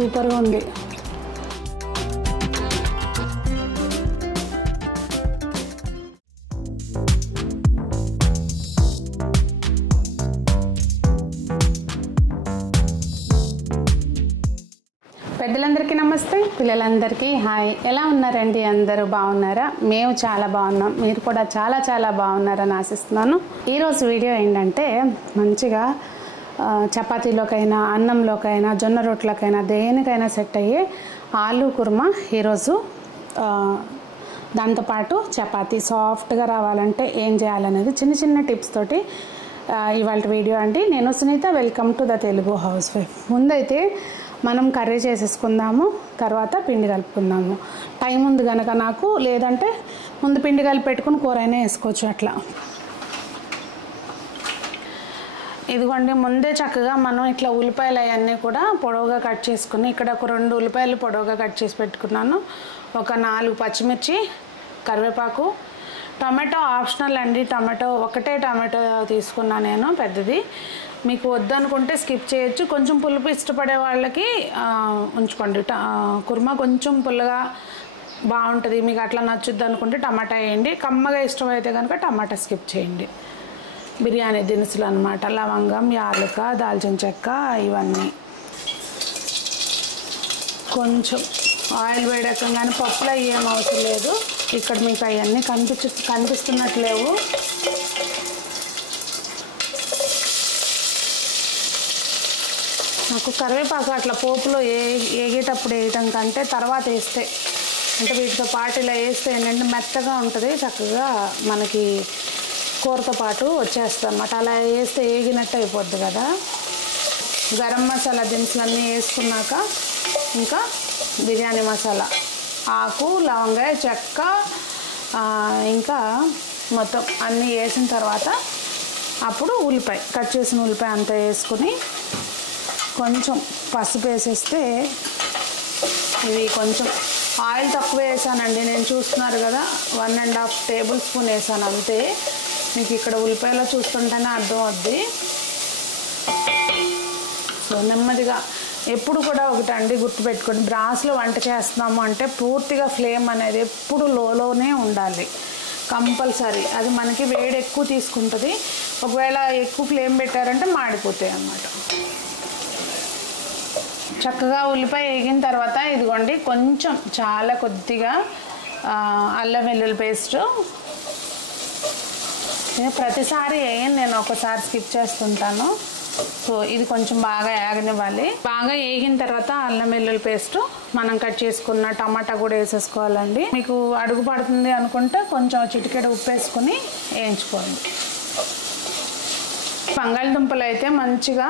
సూపర్గా ఉంది. పెద్దలందరికీ నమస్తే, పిల్లలందరికీ హాయ్. ఎలా ఉన్నారండి? అందరూ బాగున్నారా? మేము చాలా బాగున్నాం, మీరు కూడా చాలా చాలా బాగున్నారని ఆశిస్తున్నాను. ఈరోజు వీడియో ఏంటంటే మంచిగా చపాతీలోకైనా, అన్నంలోకైనా, జొన్న రొట్టెలకైనా, దేనికైనా సెట్ అయ్యే ఆలూ కుర్మా ఈరోజు. దాంతోపాటు చపాతీ సాఫ్ట్గా రావాలంటే ఏం చేయాలనేది చిన్న చిన్న టిప్స్ తోటి ఇవాళ వీడియో అండి. నేను Sunitha, welcome to the Telugu housewife. ముందైతే మనం కర్రీ చేసేసుకుందాము, తర్వాత పిండి కలుపుకుందాము. టైం ఉంది కనుక నాకు, లేదంటే ముందు పిండి కలిపి పెట్టుకుని కూర అయినా వేసుకోవచ్చు అట్లా. ఇదిగోండి, ముందే చక్కగా మనం ఇట్లా ఉల్లిపాయలు అవన్నీ కూడా పొడవుగా కట్ చేసుకుని, ఇక్కడ ఒక 2 ఉల్లిపాయలు పొడవుగా కట్ చేసి పెట్టుకున్నాను. ఒక 4 పచ్చిమిర్చి, కరివేపాకు, టమాటో ఆప్షనల్ అండి. ఒకటే టమాటో తీసుకున్నాను నేను, పెద్దది. మీకు వద్దనుకుంటే స్కిప్ చేయొచ్చు. కొంచెం పులుపు ఇష్టపడే వాళ్ళకి ఉంచుకోండి. కుర్మా కొంచెం పుల్లగా బాగుంటుంది. మీకు అట్లా నచ్చుద్ది అనుకుంటే టమాటా వేయండి. కమ్మగా ఇష్టమైతే కనుక టమాటా స్కిప్ చేయండి. బిర్యానీ దినుసులు అన్నమాట, లవంగం, యాలక, దాల్చిన చెక్క, ఇవన్నీ. కొంచెం ఆయిల్ వేడకంగానే పప్పులో ఏం అవసరం లేదు. ఇక్కడ మీకు అవన్నీ కనిపిస్తున్నట్లేవు. నాకు కరివేపాకు అట్లా పోపులో ఏగేటప్పుడు వేయటం కంటే తర్వాత వేస్తే, అంటే వీటితో పాటు ఇలా వేస్తే ఏంటంటే మెత్తగా ఉంటుంది, చక్కగా మనకి కూరతో పాటు వచ్చేస్తుంది అన్నమాట. అలా వేస్తే ఏగినట్టు అయిపోద్ది కదా. గరం మసాలా దినుసులన్నీ వేసుకున్నాక ఇంకా బిర్యానీ మసాలా, ఆకు, లవంగా, చెక్క, ఇంకా మొత్తం అన్నీ వేసిన తర్వాత అప్పుడు ఉల్లిపాయ, కట్ చేసిన ఉల్లిపాయ అంతా వేసుకుని కొంచెం పసుపు వేసేస్తే, ఇవి కొంచెం ఆయిల్ తక్కువ వేసానండి నేను, చూస్తున్నారు కదా. 1.5 టేబుల్ స్పూన్ వేసాను అంతే. మీకు ఇక్కడ ఉల్లిపాయలో చూస్తుంటేనే అర్థం అవుద్ది. సో నెమ్మదిగా ఎప్పుడు కూడా ఒకటండి గుర్తుపెట్టుకోండి, బ్రాస్లో వంట చేస్తున్నాము అంటే పూర్తిగా ఫ్లేమ్ అనేది ఎప్పుడు లోనే ఉండాలి కంపల్సరీ. అది మనకి వేడి ఎక్కువ తీసుకుంటుంది. ఒకవేళ ఎక్కువ ఫ్లేమ్ పెట్టారంటే మాడిపోతాయి అన్నమాట. చక్కగా ఉల్లిపాయ వేగిన తర్వాత ఇదిగోండి కొంచెం చాలా కొద్దిగా అల్లం వెల్లుల్లి పేస్టు. ప్రతిసారి వేయను నేను, ఒకసారి స్కిప్ చేస్తుంటాను. సో ఇది కొంచెం బాగా వేగనివ్వాలి. బాగా వేగిన తర్వాత అల్లం వెల్లుల్లి పేస్టు, మనం కట్ చేసుకున్న టమాటా కూడా వేసేసుకోవాలండి. మీకు అడుగు పడుతుంది అనుకుంటే కొంచెం చిటికెడు ఉప్పు వేసుకొని వేయించుకోండి. బంగాళదుంపలు అయితే మంచిగా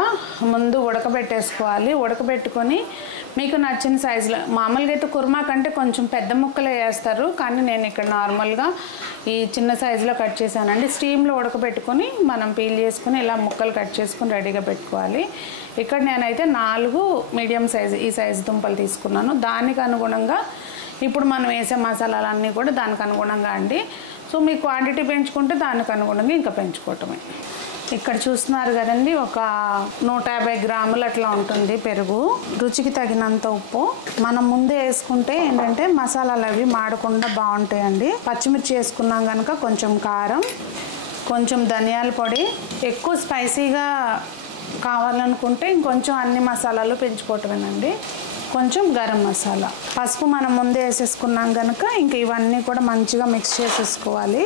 ముందు ఉడకబెట్టేసుకోవాలి. ఉడకబెట్టుకొని మీకు నచ్చిన సైజులో, మామూలుగా అయితే కుర్మా కంటే కొంచెం పెద్ద ముక్కలు వేస్తారు, కానీ నేను ఇక్కడ నార్మల్గా ఈ చిన్న సైజులో కట్ చేశానండి. స్టీమ్లో ఉడకబెట్టుకొని మనం పీల్ చేసుకుని ఇలా ముక్కలు కట్ చేసుకుని రెడీగా పెట్టుకోవాలి. ఇక్కడ నేనైతే 4 మీడియం సైజు ఈ సైజు దుంపలు తీసుకున్నాను. దానికి అనుగుణంగా ఇప్పుడు మనం వేసే మసాలాలన్నీ కూడా దానికి అనుగుణంగా అండి. సో మీ క్వాంటిటీ పెంచుకుంటే దానికి అనుగుణంగా ఇంకా పెంచుకోవటమే. ఇక్కడ చూస్తున్నారు కదండి, ఒక 150 గ్రాములు అట్లా ఉంటుంది పెరుగు, రుచికి తగినంత ఉప్పు. మనం ముందే వేసుకుంటే ఏంటంటే మసాలాలు అవి మాడకుండా బాగుంటాయండి. పచ్చిమిర్చి వేసుకున్నాం కనుక కొంచెం కారం, కొంచెం ధనియాల పొడి. ఎక్కువ స్పైసీగా కావాలనుకుంటే ఇంకొంచెం అన్ని మసాలాలు పెంచుకోవటమేనండి. కొంచెం గరం మసాలా, పసుపు మనం ముందే వేసేసుకున్నాం కనుక ఇంక ఇవన్నీ కూడా మంచిగా మిక్స్ చేసేసుకోవాలి.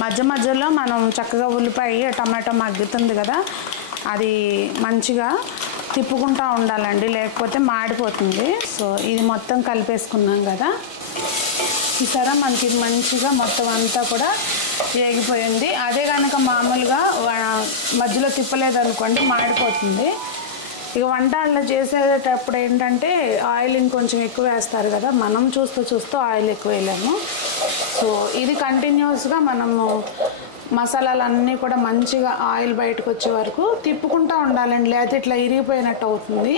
మధ్య మధ్యలో మనం చక్కగా ఉల్లిపాయ, టమాటో మగ్గుతుంది కదా, అది మంచిగా తిప్పుకుంటూ ఉండాలండి, లేకపోతే మాడిపోతుంది. సో ఇది మొత్తం కలిపేసుకున్నాం కదా, ఈసారి మనకి మంచిగా మొత్తం అంతా కూడా వేగిపోయింది. అదే కనుక మామూలుగా మధ్యలో తిప్పలేదనుకోండి మాడిపోతుంది. ఇక వంటల్లో చేసేటప్పుడు ఏంటంటే ఆయిల్ ఇంకొంచెం ఎక్కువ వేస్తారు కదా, మనం చూస్తూ ఆయిల్ ఎక్కువ వేయలేము. సో ఇది కంటిన్యూస్గా మనము మసాలాలన్నీ కూడా మంచిగా ఆయిల్ బయటకు వచ్చే వరకు తిప్పుకుంటూ ఉండాలండి, లేకపోతే ఇట్లా ఇరిగిపోయినట్టు అవుతుంది.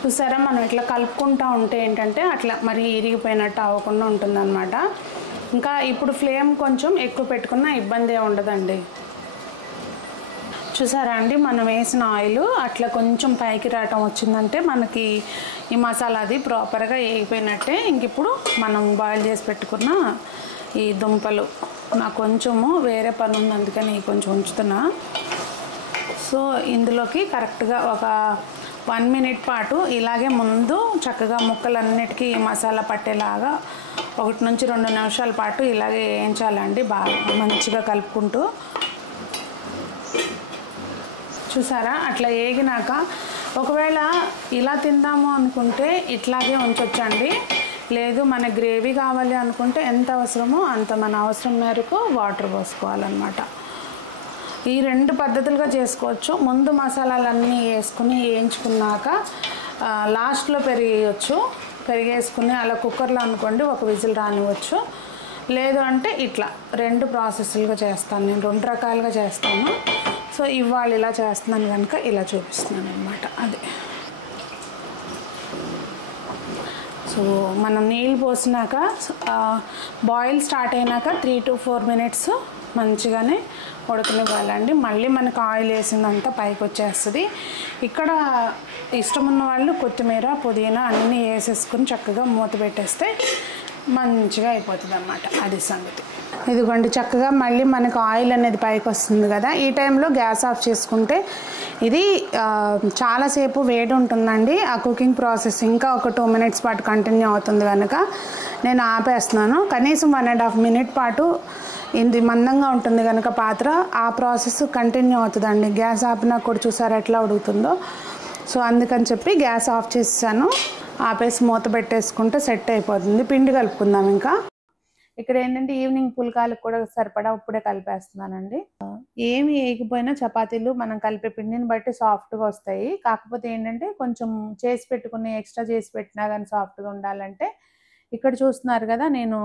చూసారా, మనం ఇట్లా కలుపుకుంటూ ఉంటే ఏంటంటే అట్లా మరి ఇరిగిపోయినట్టు అవ్వకుండా ఉంటుందన్నమాట. ఇంకా ఇప్పుడు ఫ్లేమ్ కొంచెం ఎక్కువ పెట్టుకున్నా ఇబ్బంది ఉండదండి. చూసారా అండి, మనం వేసిన ఆయిల్ అట్లా కొంచెం పైకి రావటం వచ్చిందంటే మనకి ఈ మసాలా అది ప్రాపర్గా వేగిపోయినట్టే. ఇంక ఇప్పుడు మనం బాయిల్ చేసి పెట్టుకున్న ఈ దుంపలు, నాకు కొంచెము వేరే పని ఉంది అందుకని కొంచెం ఉంచుతున్నా. సో ఇందులోకి కరెక్ట్గా ఒక 1 మినిట్ పాటు ఇలాగే ముందు చక్కగా ముక్కలన్నిటికీ మసాలా పట్టేలాగా 1 నుంచి 2 నిమిషాల పాటు ఇలాగే వేయించాలండి, బాగా మంచిగా కలుపుకుంటూ. చూసారా, అట్లా వేగినాక ఒకవేళ ఇలా తిందాము అనుకుంటే ఇట్లాగే ఉంచొచ్చండి. లేదు మన గ్రేవీ కావాలి అనుకుంటే ఎంత అవసరమో అంత మన అవసరం మేరకు వాటర్ పోసుకోవాలన్నమాట. ఈ 2 పద్ధతులుగా చేసుకోవచ్చు. ముందు మసాలాలన్నీ వేసుకుని వేయించుకున్నాక లాస్ట్లో పెరిగేసుకుని అలా కుక్కర్లో అనుకోండి 1 విజిల్ రానివ్వచ్చు. లేదు అంటే ఇట్లా 2 ప్రాసెస్లుగా చేస్తాను నేను, 2 రకాలుగా చేస్తాను. సో ఇవాళ ఇలా చేస్తున్నాను కనుక ఇలా చూపిస్తున్నాను అనమాట. అదే సో మనం నీళ్ళు పోసినాక బాయిల్ స్టార్ట్ అయినాక 3 to 4 మినిట్స్ మంచిగానే ఉడకనివ్వాలండి. మళ్ళీ మనకు ఆయిల్ వేసిందంతా పైకి వచ్చేస్తుంది. ఇక్కడ ఇష్టం ఉన్న వాళ్ళు కొత్తిమీర, పుదీనా అన్నీ వేసేసుకుని చక్కగా మూత పెట్టేస్తే మంచిగా అయిపోతుంది అన్నమాట. అది సంగతి. ఇదిగోండి, చక్కగా మళ్ళీ మనకు ఆయిల్ అనేది పైకి వస్తుంది కదా, ఈ టైంలో గ్యాస్ ఆఫ్ చేసుకుంటే ఇది చాలాసేపు వేడి ఉంటుందండి. ఆ కుకింగ్ ప్రాసెస్ ఇంకా ఒక 2 మినిట్స్ పాటు కంటిన్యూ అవుతుంది కనుక నేను ఆపేస్తున్నాను. కనీసం 1.5 మినిట్ పాటు ఇది మందంగా ఉంటుంది కనుక పాత్ర, ఆ ప్రాసెస్ కంటిన్యూ అవుతుందండి. గ్యాస్ ఆపినా కూడా చూసారు ఎట్లా ఉడుకుతుందో. సో అందుకని చెప్పి గ్యాస్ ఆఫ్ చేసాను, ఆపేసి మూత పెట్టేసుకుంటే సెట్ అయిపోతుంది. పిండి కలుపుకుందాం. ఇంకా ఇక్కడ ఏంటంటే ఈవినింగ్ పుల్కాలకు కూడా సరిపడా ఇప్పుడే కలిపేస్తున్నానండి. ఏమి వేయకపోయినా చపాతీలు మనం కలిపే పిండిని బట్టి సాఫ్ట్గా వస్తాయి. కాకపోతే ఏంటంటే కొంచెం చేసి పెట్టుకుని ఎక్స్ట్రా చేసి పెట్టినా కానీ సాఫ్ట్గా ఉండాలంటే ఇక్కడ చూస్తున్నారు కదా, నేను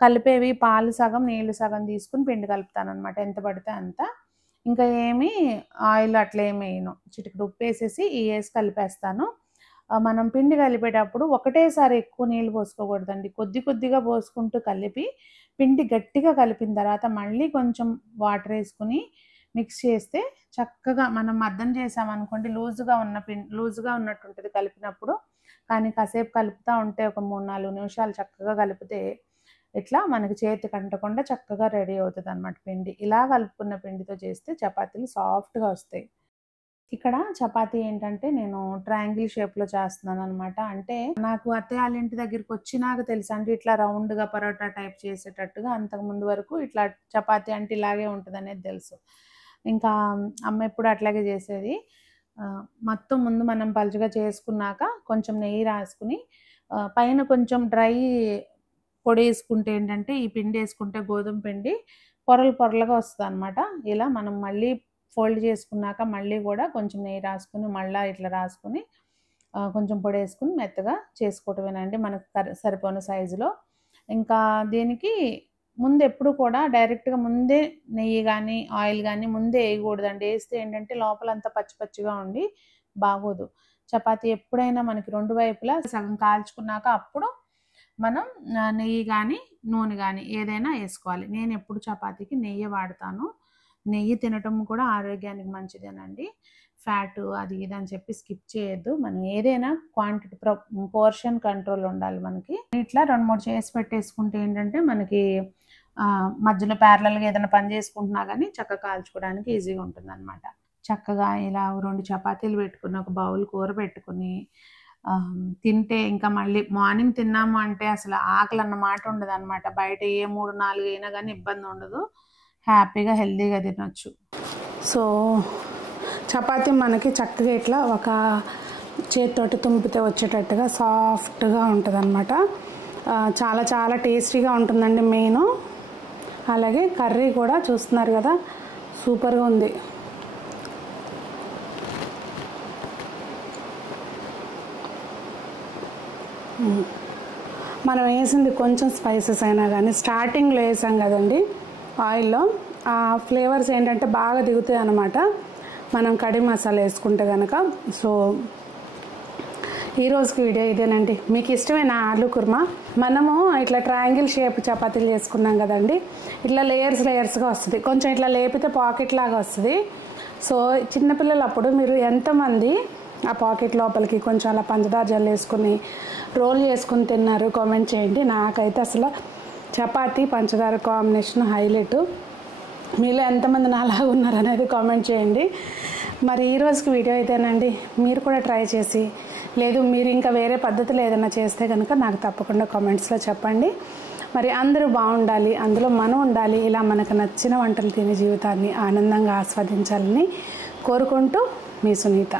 కలిపేవి పాలు సగం నీళ్ళు సగం తీసుకుని పిండి కలుపుతాను అనమాట, ఎంత పడితే అంత. ఇంకా ఏమి ఆయిల్ అట్లా ఏమి వేయను, చిటికెడు ఉప్పు వేసేసి వేసి కలిపేస్తాను. మనం పిండి కలిపేటప్పుడు ఒకటేసారి ఎక్కువ నీళ్ళు పోసుకోకూడదండి, కొద్దిగా పోసుకుంటూ కలిపి పిండి గట్టిగా కలిపిన తర్వాత మళ్ళీ కొంచెం వాటర్ వేసుకుని మిక్స్ చేస్తే చక్కగా మనం మద్దం చేసామనుకోండి లూజుగా ఉన్నట్టు ఉంటుంది కలిపినప్పుడు. కానీ కాసేపు కలుపుతూ ఉంటే ఒక 3-4 నిమిషాలు చక్కగా కలిపితే ఇట్లా మనకి చేతికి అంటకుండా చక్కగా రెడీ అవుతుంది అన్నమాట పిండి. ఇలా కలుపుకున్న పిండితో చేస్తే చపాతీలు సాఫ్ట్గా వస్తాయి. ఇక్కడ చపాతీ ఏంటంటే నేను ట్రయాంగిల్ షేప్లో చేస్తున్నాను అనమాట. అంటే నాకు అత్తయ్య వాళ్ళ ఇంటి దగ్గరికి వచ్చినాక తెలుసు అంటే ఇట్లా రౌండ్గా పరోటా టైప్ చేసేటట్టుగా, అంతకుముందు వరకు ఇట్లా చపాతీ అంటే ఇలాగే ఉంటుంది అనేది తెలుసు. ఇంకా అమ్మ ఎప్పుడు అట్లాగే చేసేది. మొత్తం ముందు మనం పలుచగా చేసుకున్నాక కొంచెం నెయ్యి రాసుకుని పైన కొంచెం డ్రై పొడి వేసుకుంటే ఏంటంటే ఈ పిండి వేసుకుంటే గోధుమ పిండి పొరలుగా వస్తుంది అనమాట. ఇలా మనం మళ్ళీ ఫోల్డ్ చేసుకున్నాక మళ్ళీ కూడా కొంచెం నెయ్యి రాసుకుని మళ్ళీ ఇట్లా రాసుకుని కొంచెం పొడి వేసుకుని మెత్తగా చేసుకోవటమేనండి మనకు సరిపోయిన సైజులో. ఇంకా దీనికి ముందు ఎప్పుడు కూడా డైరెక్ట్గా ముందే నెయ్యి కానీ ఆయిల్ కానీ ముందే వేయకూడదండి. వేస్తే ఏంటంటే లోపలంతా పచ్చిగా ఉండి బాగోదు. చపాతీ ఎప్పుడైనా మనకి 2 వైపులా సగం కాల్చుకున్నాక అప్పుడు మనం నెయ్యి కానీ నూనె కానీ ఏదైనా వేసుకోవాలి. నేను ఎప్పుడు చపాతీకి నెయ్యి వాడతాను. నెయ్యి తినటం కూడా ఆరోగ్యానికి మంచిదేనండి. ఫ్యాట్ అది ఇది అని చెప్పి స్కిప్ చేయొద్దు. మనం ఏదైనా క్వాంటిటీ పోర్షన్ కంట్రోల్ ఉండాలి మనకి. ఇట్లా 2-3 చేసి పెట్టేసుకుంటే ఏంటంటే మనకి మధ్యలో ప్యారలల్గా ఏదైనా పని చేసుకుంటున్నా కానీ చక్కగా కాల్చుకోవడానికి ఈజీగా ఉంటుంది అనమాట. చక్కగా ఇలా 2 చపాతీలు పెట్టుకుని ఒక బౌల్ కూర పెట్టుకుని తింటే ఇంకా మళ్ళీ మార్నింగ్ తిన్నాము అంటే అసలు ఆకలి అన్న మాట ఉండదు అనమాట. బయట ఏ 3-4 అయినా కానీ ఇబ్బంది ఉండదు, హ్యాపీగా హెల్తీగా తినొచ్చు. సో చపాతీ మనకి చక్కగా ఇట్లా ఒక చేతితోటి తుంపితే వచ్చేటట్టుగా సాఫ్ట్గా ఉంటుంది అనమాట. చాలా టేస్టీగా ఉంటుందండి మెయిన్. అలాగే కర్రీ కూడా చూస్తున్నారు కదా సూపర్గా ఉంది. మనం వేసింది కొంచెం స్పైసెస్ అయినా కానీ స్టార్టింగ్లో వేసాం కదండి ఆయిల్లో, ఆ ఫ్లేవర్స్ ఏంటంటే బాగా దిగుతాయి అన్నమాట మనం కడి మసాలా వేసుకుంటే కనుక. సో ఈ రోజుకి వీడియో ఇదేనండి. మీకు ఇష్టమైన ఆలు కుర్మా. మనము ఇట్లా ట్రయాంగిల్ షేప్ చపాతీలు చేసుకున్నాం కదండి, ఇట్లా లేయర్స్గా వస్తుంది. కొంచెం ఇట్లా లేపితే పాకెట్ లాగా వస్తుంది. సో చిన్నపిల్లలు అప్పుడు మీరు ఎంతమంది ఆ పాకెట్ లోపలికి కొంచెం అలా పంచదార జల్లు వేసుకుని రోల్ చేసుకుని తిన్నారు కామెంట్ చేయండి. నాకైతే అసలు చపాతీ పంచదార కాంబినేషన్ హైలైట్. మీలో ఎంతమంది నాలాగా ఉన్నారు అనేది కామెంట్ చేయండి. మరి ఈ రోజుకి వీడియో అయితేనండి, మీరు కూడా ట్రై చేసి, లేదు మీరు ఇంకా వేరే పద్ధతులు ఏదైనా చేస్తే కనుక నాకు తప్పకుండా కామెంట్స్లో చెప్పండి. మరి అందరూ బాగుండాలి, అందులో మనం ఉండాలి, ఇలా మనకు నచ్చిన వంటలు తినే జీవితాన్ని ఆనందంగా ఆస్వాదించాలని కోరుకుంటూ మీ సునీత.